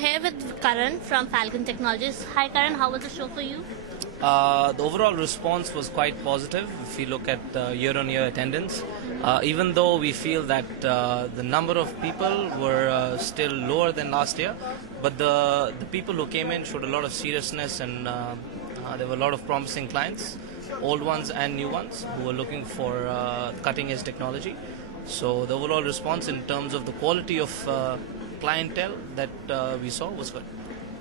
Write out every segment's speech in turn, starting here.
Here with Karan from Falcon Technologies. Hi Karan, how was the show for you? The overall response was quite positive if you look at year-on-year attendance. Even though we feel that the number of people were still lower than last year, but the people who came in showed a lot of seriousness and there were a lot of promising clients, old ones and new ones, who were looking for cutting-edge technology. So the overall response in terms of the quality of clientele that we saw was good.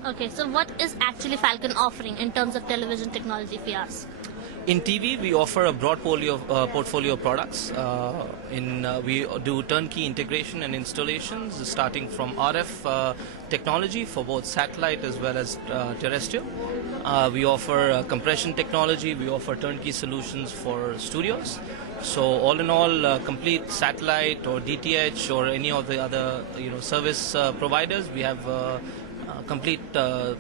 Okay, so what is actually Falcon offering in terms of television technology if we ask? In TV, we offer a broad portfolio of products. We do turnkey integration and installations, starting from RF technology for both satellite as well as terrestrial. We offer compression technology. We offer turnkey solutions for studios. So all in all, complete satellite or DTH or any of the other service providers, we have complete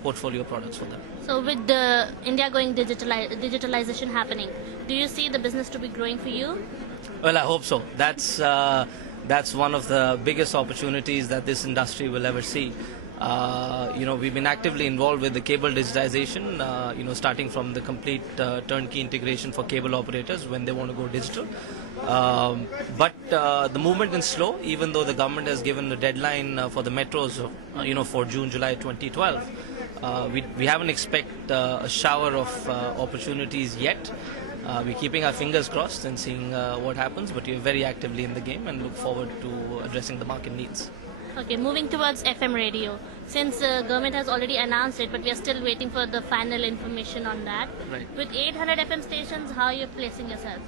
portfolio of products for them. So with the India going digitalization happening, do you see the business to be growing for you? Well, I hope so. That's one of the biggest opportunities that this industry will ever see. We've been actively involved with the cable digitization, starting from the complete turnkey integration for cable operators when they want to go digital. But the movement is slow, even though the government has given a deadline for the metros, for June, July 2012. We haven't expect a shower of opportunities yet. We're keeping our fingers crossed and seeing what happens, but we're very actively in the game and look forward to addressing the market needs. Okay, moving towards FM radio. Since the government has already announced it, but we are still waiting for the final information on that. Right. With 800 FM stations, how are you placing yourself?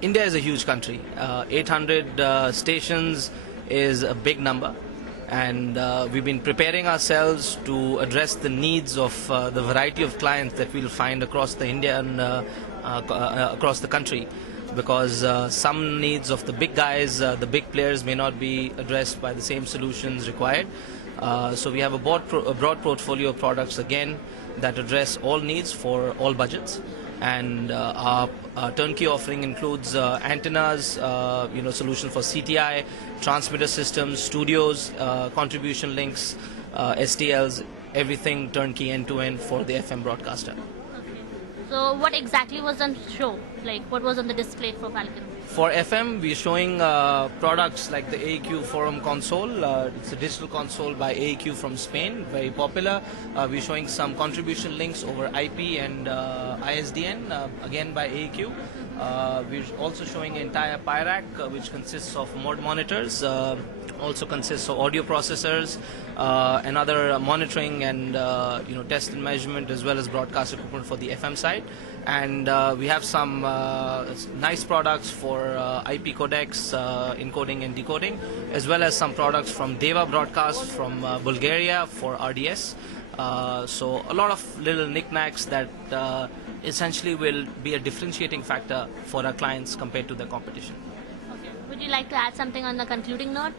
India is a huge country. 800 stations is a big number, and we've been preparing ourselves to address the needs of the variety of clients that we'll find across the India and across the country. Because some needs of the big guys, the big players may not be addressed by the same solutions required. So we have a broad portfolio of products again that address all needs for all budgets. And our turnkey offering includes antennas, solutions for CTI, transmitter systems, studios, contribution links, STLs, everything turnkey end-to-end for the FM broadcaster. So what exactly was on show? Like what was on the display for Falcon? For FM, we're showing products like the AEQ Forum console. It's a digital console by AEQ from Spain, very popular. We're showing some contribution links over IP and ISDN, again by AEQ. We're also showing an entire PIRAC, which consists of mod monitors, also consists of audio processors, and other monitoring and test and measurement, as well as broadcast equipment for the FM side. And we have some nice products for IP codecs, encoding and decoding, as well as some products from Deva Broadcast from Bulgaria for RDS. So a lot of little knickknacks that essentially will be a differentiating factor for our clients compared to the competition. Okay. Would you like to add something on the concluding note?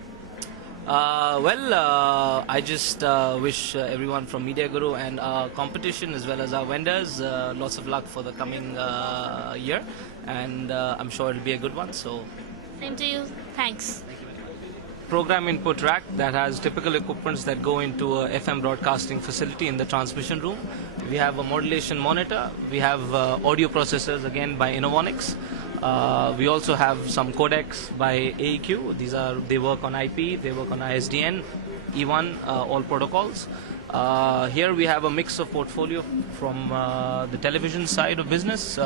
I just wish everyone from Media Guru and our competition as well as our vendors lots of luck for the coming year, and I'm sure it'll be a good one. So, same to you. Thanks. Program input rack that has typical equipments that go into a FM broadcasting facility in the transmission room. We have a modulation monitor. We have audio processors again by Innovonics. We also have some codecs by AEQ. They work on IP, they work on ISDN, E1, all protocols. Here we have a mix of portfolio from the television side of business.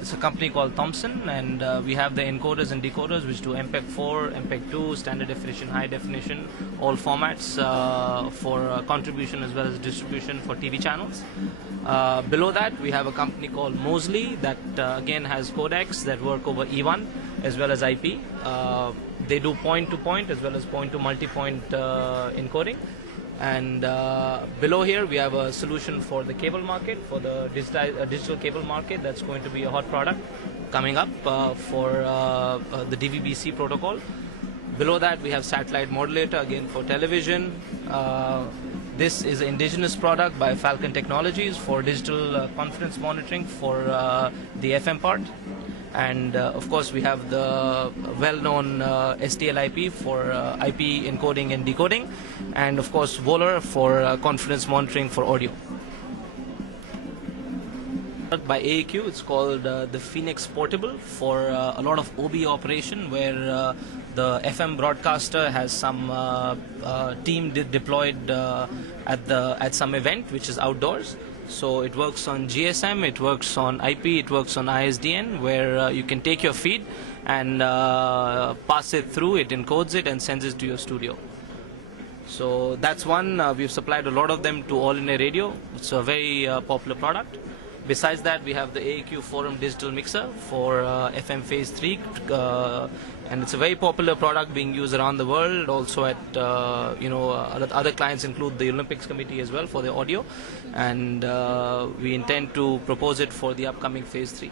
It's a company called Thomson, and we have the encoders and decoders which do MPEG-4, MPEG-2, standard definition, high definition, all formats for contribution as well as distribution for TV channels. Below that we have a company called Mosley that again has codecs that work over E1 as well as IP. They do point-to-point as well as point-to-multipoint encoding. And below here we have a solution for the cable market, for the digital cable market. That's going to be a hot product coming up for the DVB-C protocol. Below that we have satellite modulator again for television. This is an indigenous product by Falcon Technologies for digital conference monitoring for the FM part. And of course, we have the well-known STL IP for IP encoding and decoding, and of course, Volar for confidence monitoring for audio. By AAQ, it's called the Phoenix Portable for a lot of OB operation where the FM broadcaster has some team deployed at some event which is outdoors. So it works on GSM, it works on IP, it works on ISDN, where you can take your feed and pass it through, it encodes it and sends it to your studio. So that's one. We've supplied a lot of them to All India Radio. It's a very popular product. Besides that, we have the AAQ Forum Digital Mixer for FM Phase 3, and it's a very popular product being used around the world. Also at, other clients include the Olympics Committee as well for the audio, and we intend to propose it for the upcoming Phase 3.